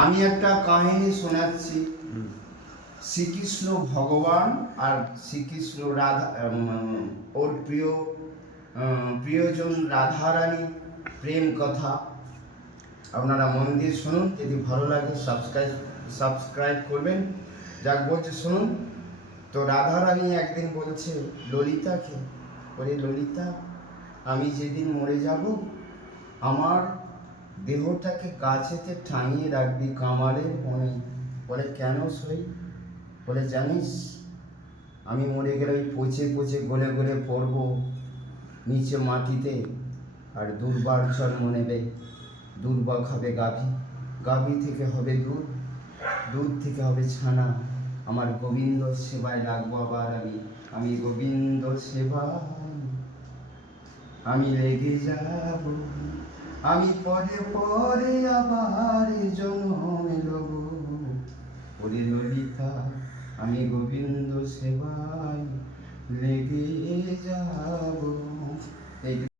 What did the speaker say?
আমি একটা কাহিনী শোনাচ্ছি। শ্রীকৃষ্ণ ভগবান আর শ্রীকৃষ্ণ রাধা ওর প্রিয় প্রিয়জন রাধারানী প্রেম কথা। আপনারা মন দিয়ে শুনুন যদি ভালো লাগে সাবস্ক্রাইব সাবস্ক্রাইব করবেন। যাক বলছে শুনুন। তো রাধারানী একদিন বলছে ললিতাকে। বলে ললিতা আমি যেদিন মরে যাব আমার দেহটাকে গাছেতে টাঙিয়ে রাখবি কামারের মনে, বলে, কেন সই? বলে, জানিস, আমি মরে গেলে ওই পচে পচে গলে গলে পড়ব নিচে মাটিতে আর দুর্বার জন্ম নেবে। দুর্বা খাবে গাভী গাভী থেকে হবে দুধ দুধ থেকে হবে ছানা। আমার গোবিন্দ সেবায় লাগবো আবার আমি আমি গোবিন্দ সেবা আমি লেগে যাব। আমি পরে পরে আবার জন্মে লব। ওরে ললিতা আমি গোবিন্দ সেবায় লেগে যাব।